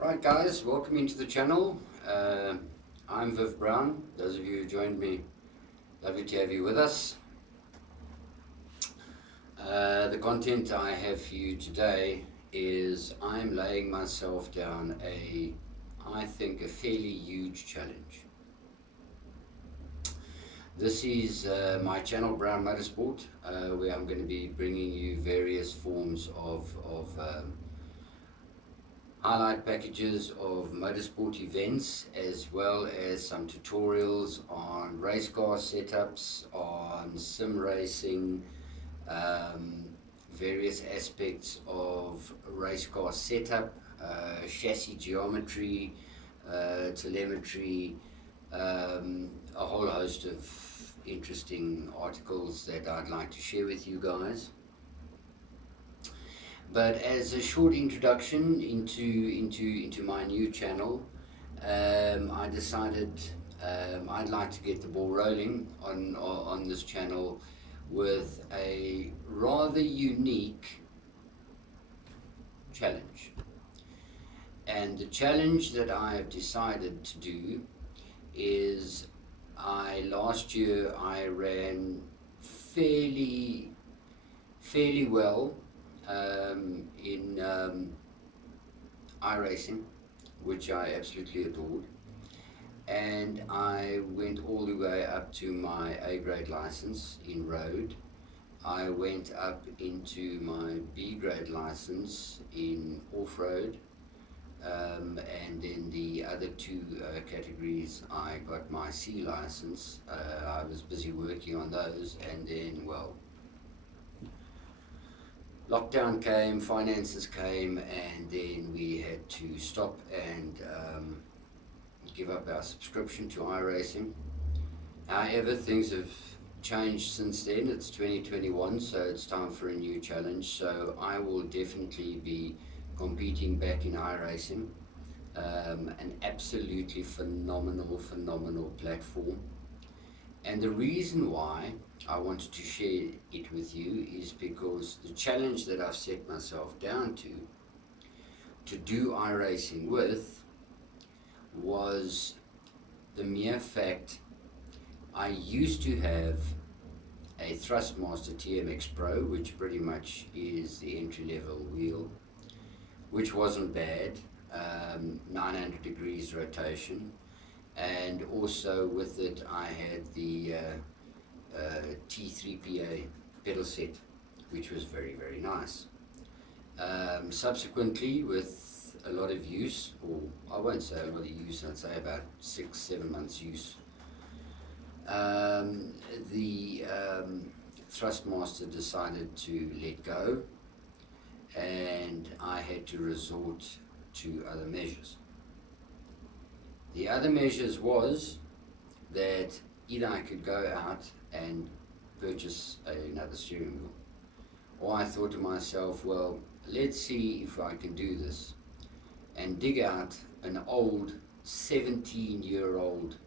Right guys, welcome into the channel. I'm Viv Brown. Those of you who joined me, lovely to have you with us. The content I have for you today is I'm laying myself down I think a fairly huge challenge. This is my channel Brown Motorsport, where I'm going to be bringing you various forms of highlight packages of motorsport events, as well as some tutorials on race car setups, on sim racing, various aspects of race car setup, chassis geometry, telemetry, a whole host of interesting articles that I'd like to share with you guys. But as a short introduction into my new channel, I decided I'd like to get the ball rolling on this channel with a rather unique challenge. And the challenge that I have decided to do is last year I ran fairly well in Iracing, which I absolutely adored, and I went all the way up to my A grade license in road. I went up into my B grade license in off-road, and then the other two categories I got my C license. I was busy working on those, and then, well, lockdown came, finances came, and then we had to stop and give up our subscription to iRacing. However, things have changed since then. It's 2021, so it's time for a new challenge. So I will definitely be competing back in iRacing, an absolutely phenomenal platform. And the reason why I wanted to share it with you is because the challenge that I've set myself down to do iRacing with was the mere fact I used to have a Thrustmaster TMX Pro, which pretty much is the entry-level wheel, which wasn't bad, 900 degrees rotation, and also with it I had the T3PA pedal set, which was very nice. Subsequently, with a lot of use, or I won't say a lot of use, I'd say about 6-7 months use, the Thrustmaster decided to let go, and I had to resort to other measures. The other measures was that either I could go out and purchase another steering wheel, or I thought to myself, well, let's see if I can do this, and dig out an old 17-year-old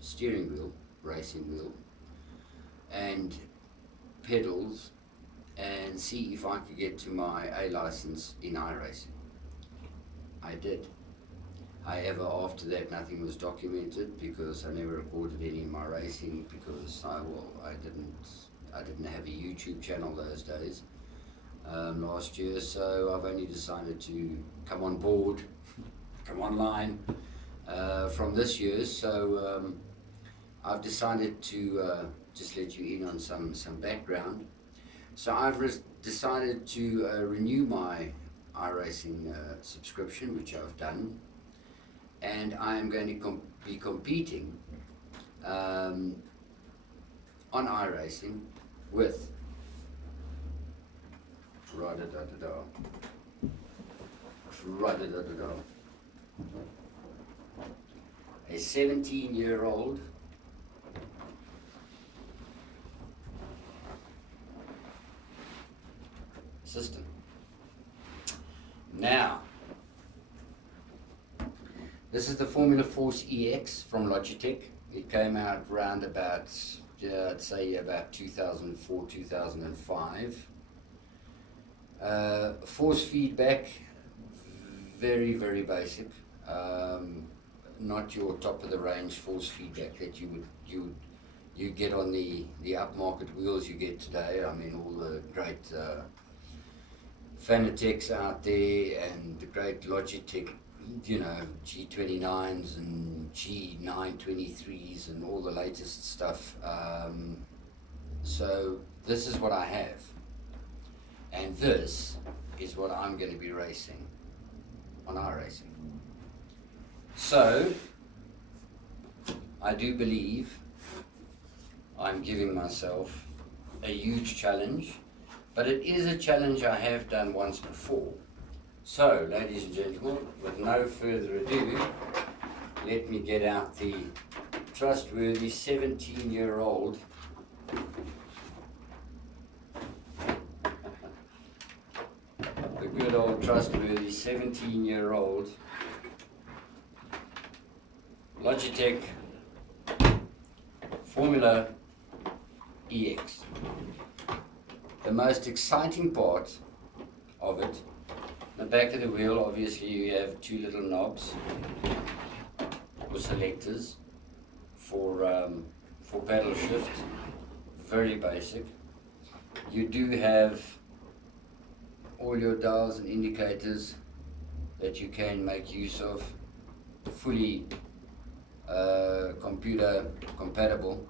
steering wheel, racing wheel, and pedals, and see if I could get to my A license in iRacing. I did. However, after that, nothing was documented because I never recorded any of my racing because I didn't have a YouTube channel those days last year. So I've only decided to come on board, come online from this year. So I've decided to just let you in on some background. So I've decided to renew my iRacing subscription, which I've done. And I am going to be competing on iRacing with a 17-year-old system. Now, this is the Formula Force EX from Logitech. It came out round about, I'd say about 2004, 2005. Force feedback, very, very basic. Not your top of the range force feedback that you get on the upmarket wheels you get today. I mean, all the great Fanatec's out there and the great Logitech, you know, G29s and G923s and all the latest stuff. So this is what I have, and this is what I'm going to be racing on Iracing. So I do believe I'm giving myself a huge challenge, but it is a challenge I have done once before. So, ladies and gentlemen, with no further ado, let me get out the trustworthy 17-year-old the good old trustworthy 17-year-old Logitech Formula EX. The most exciting part of it, the back of the wheel, obviously you have two little knobs or selectors for paddle shift, very basic. You do have all your dials and indicators that you can make use of, fully computer compatible.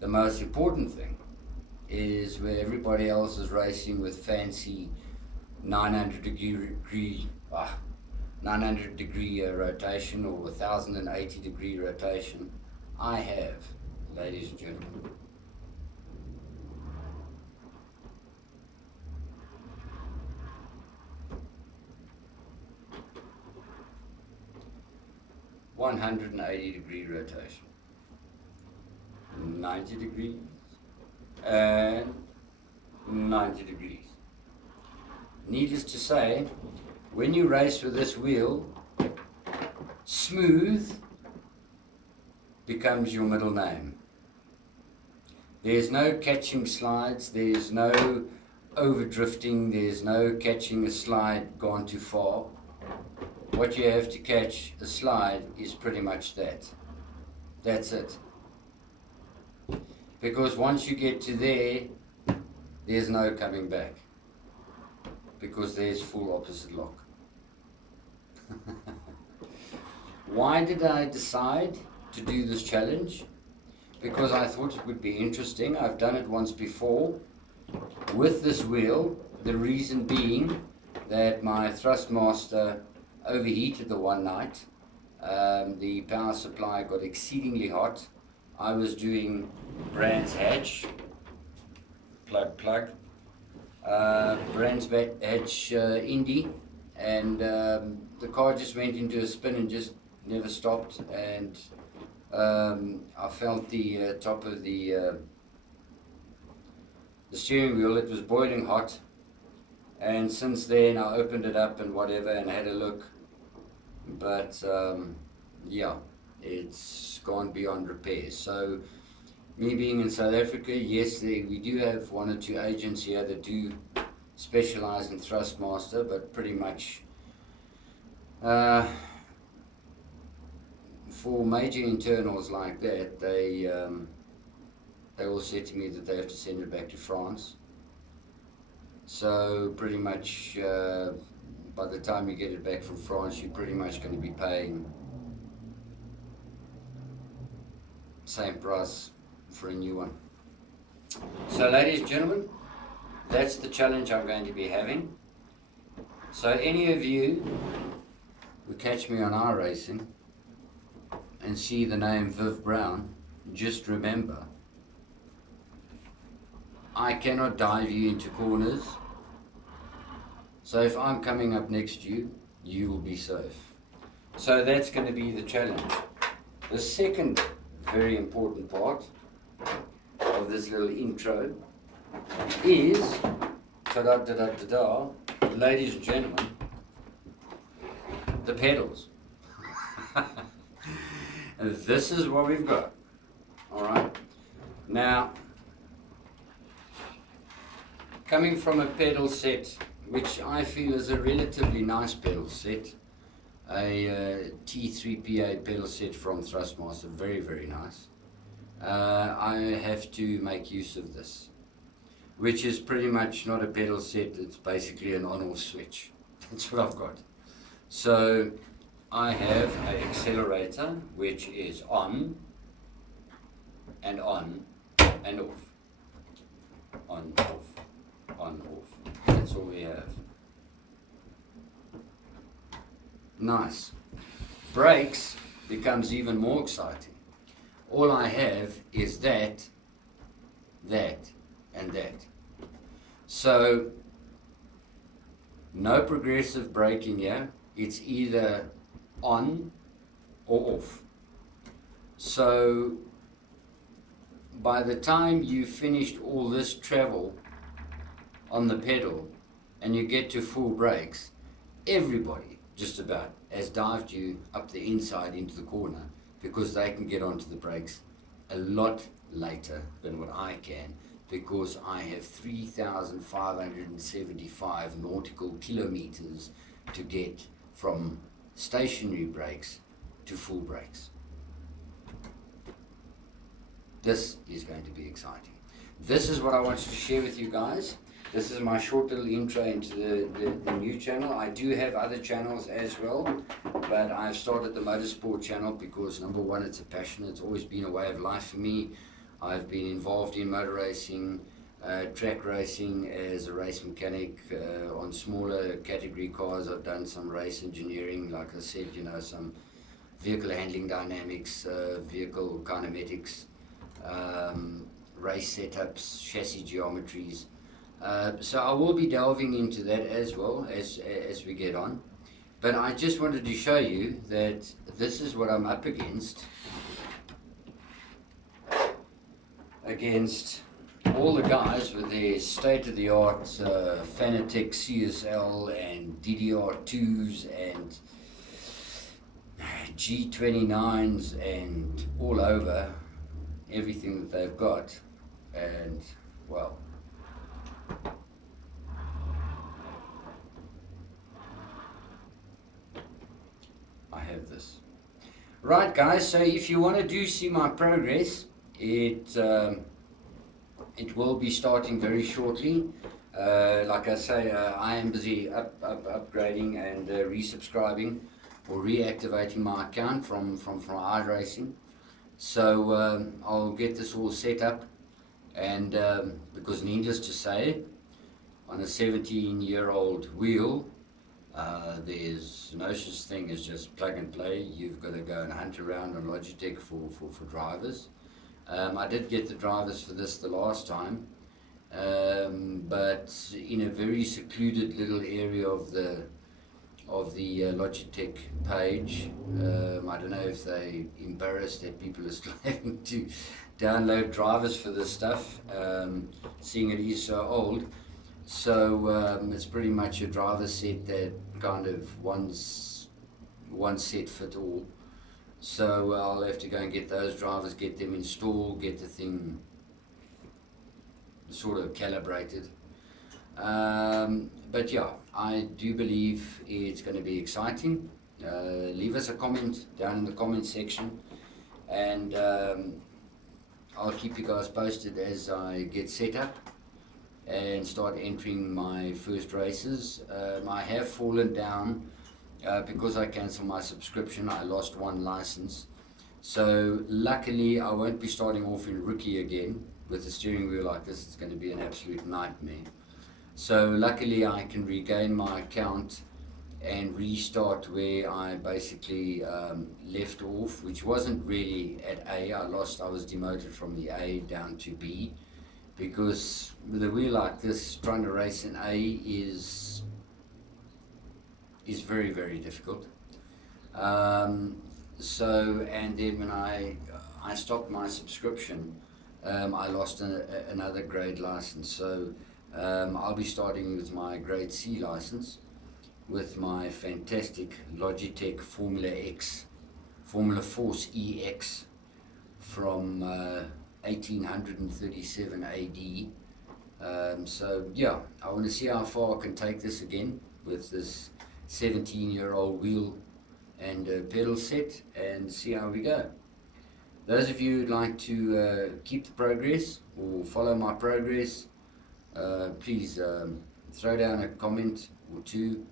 The most important thing is where everybody else is racing with fancy 900 degree rotation or 1080 degree rotation, I have, ladies and gentlemen, (180-degree rotation), 90 degrees, and 90 degrees. Needless to say, when you race with this wheel, smooth becomes your middle name. There's no catching slides, there's no over drifting, there's no catching a slide gone too far. What you have to catch a slide is pretty much that. That's it. Because once you get to there, there's no coming back. Because there's full opposite lock. Why did I decide to do this challenge? Because I thought it would be interesting. I've done it once before with this wheel. The reason being that my Thrustmaster overheated the one night. The power supply got exceedingly hot. I was doing Brands Hatch, plug, Brands Hatch Indy, and the car just went into a spin and just never stopped, and I felt the top of the steering wheel. It was boiling hot, and since then I opened it up and whatever and had a look, but yeah, it's gone beyond repair. So me being in South Africa, yes, we do have one or two agents here that do specialize in Thrustmaster, but pretty much for major internals like that, they all said to me that they have to send it back to France. So pretty much by the time you get it back from France, you're pretty much going to be paying same price for a new one. So ladies and gentlemen, that's the challenge I'm going to be having. So any of you who catch me on Iracing and see the name Viv Brown, just remember, I cannot dive you into corners. So if I'm coming up next to you, you will be safe. So that's going to be the challenge. The second very important part of this little intro is, ladies and gentlemen, the pedals. And this is what we've got. Alright. Now, coming from a pedal set which I feel is a relatively nice pedal set. A T3PA pedal set from Thrustmaster, very, very nice. I have to make use of this, which is pretty much not a pedal set, it's basically an on-off switch. That's what I've got. So I have an accelerator which is on and off, on, off, on, off. That's all we have. Nice. Brakes becomes even more exciting. All I have is that, and that. So no progressive braking here. It's either on or off. So by the time you finished all this travel on the pedal and you get to full brakes, everybody just about has dived you up the inside into the corner, because they can get onto the brakes a lot later than what I can, because I have 3,575 nautical kilometers to get from stationary brakes to full brakes. This is going to be exciting. This is what I wanted to share with you guys. This is my short little intro into the new channel. I do have other channels as well, but I've started the motorsport channel because, number one, it's a passion. It's always been a way of life for me. I've been involved in motor racing, track racing as a race mechanic on smaller category cars. I've done some race engineering, like I said, you know, some vehicle handling dynamics, vehicle kinematics, race setups, chassis geometries. So I will be delving into that as well as we get on. But I just wanted to show you that this is what I'm up against all the guys with their state-of-the-art Fanatec CSL and DDR2s and G29s and all over, everything that they've got. And well, I have this. Right guys, so if you want to see my progress, it will be starting very shortly. Like I say, I am busy upgrading and resubscribing or reactivating my account from Iracing. So I'll get this all set up, and because needless to say, on a 17-year-old wheel, there's no such thing as just plug and play. You've got to go and hunt around on Logitech for drivers. I did get the drivers for this the last time, but in a very secluded little area of the Logitech page. I don't know if they embarrassed that people are still having to download drivers for this stuff, seeing it is so old. So it's pretty much a driver set that kind of one set fit all. So I'll have to go and get those drivers, get them installed, get the thing sort of calibrated. But yeah, I do believe it's going to be exciting. Leave us a comment down in the comment section, and I'll keep you guys posted as I get set up and start entering my first races. I have fallen down because I cancelled my subscription. I lost one license, so luckily I won't be starting off in rookie again. With a steering wheel like this, it's going to be an absolute nightmare. So luckily I can regain my account and restart where I basically left off, which wasn't really at A. I was demoted from the A down to B, because with a wheel like this, trying to race in A is very, very difficult. So, and then when I stopped my subscription, I lost another grade license. So I'll be starting with my grade C license with my fantastic Logitech Formula Force EX from 1837 AD, So yeah, I want to see how far I can take this again with this 17-year-old wheel and pedal set, and see how we go. Those of you who'd like to keep the progress or follow my progress, please throw down a comment or two,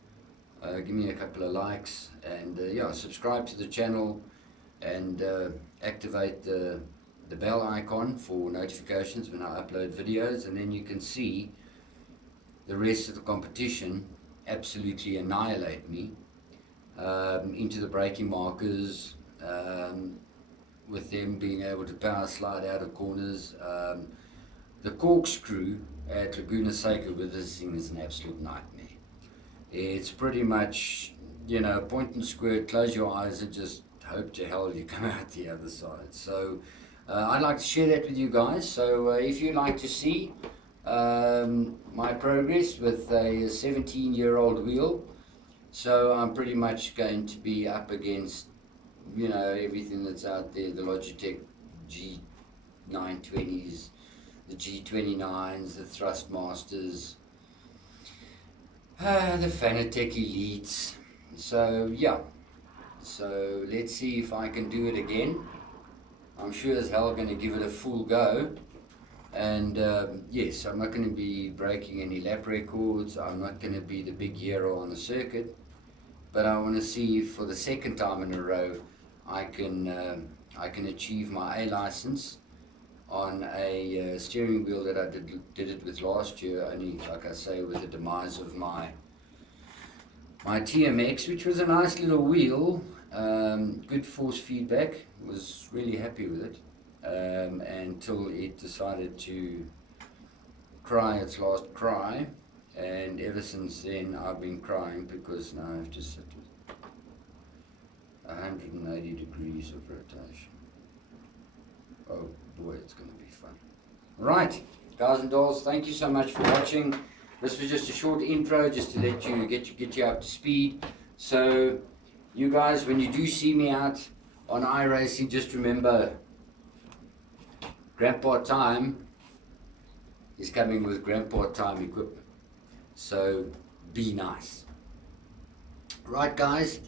give me a couple of likes, and yeah, subscribe to the channel, and activate the bell icon for notifications when I upload videos, and then you can see the rest of the competition absolutely annihilate me into the braking markers, with them being able to power slide out of corners. The corkscrew at Laguna Seca with this thing is an absolute nightmare. It's pretty much, point and squirt, close your eyes and just hope to hell you come out the other side. So I'd like to share that with you guys. So if you'd like to see my progress with a 17-year-old wheel, so I'm pretty much going to be up against, everything that's out there, the Logitech G920s, the G29s, the Thrustmasters, the Fanatec Elites. So yeah, so let's see if I can do it again. I'm sure as hell going to give it a full go. And yes, I'm not going to be breaking any lap records. I'm not going to be the big hero on the circuit, but I want to see if for the second time in a row I can achieve my A license on a steering wheel that I did it with last year. Only, like I say, with the demise of my TMX, which was a nice little wheel, good force feedback. Was really happy with it until it decided to cry its last cry, and ever since then I've been crying because now I have to sit with 180 degrees of rotation. Oh boy, it's going to be fun. Right, guys and dolls, thank you so much for watching. This was just a short intro just to let you get you up to speed. So you guys, when you do see me out on Iracing, just remember, Grandpa Time is coming with Grandpa Time equipment. So be nice. Right guys,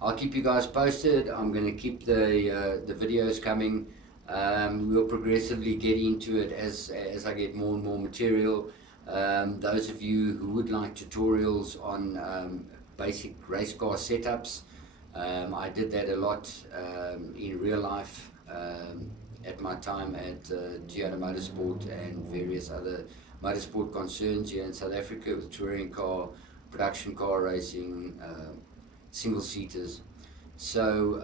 I'll keep you guys posted. I'm going to keep the videos coming. We'll progressively get into it as I get more and more material. Those of you who would like tutorials on basic race car setups, I did that a lot in real life at my time at Giada Motorsport and various other motorsport concerns here in South Africa, with touring car, production car racing, single seaters. So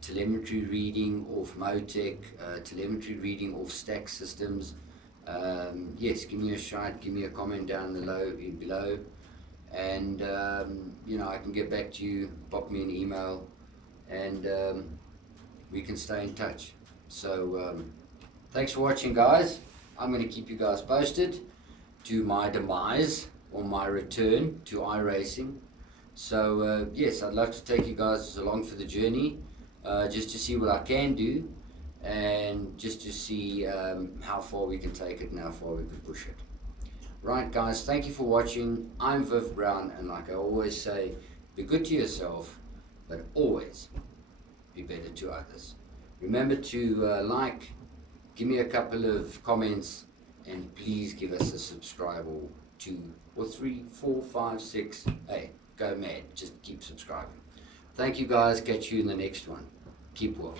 telemetry reading off Motec, telemetry reading off stack systems. Yes, give me a shout, give me a comment down below, and I can get back to you, pop me an email, and we can stay in touch. So thanks for watching guys. I'm going to keep you guys posted to my demise or my return to iRacing. So yes, I'd love to take you guys along for the journey, just to see what I can do, and just to see how far we can take it and how far we can push it. Right guys, thank you for watching. I'm Viv Brown, and like I always say, be good to yourself, but always be better to others. Remember to like, give me a couple of comments, and please give us a subscribe, or 2 or 3, 4, 5, 6. Hey, go mad, just keep subscribing. Thank you guys, catch you in the next one. Keep well.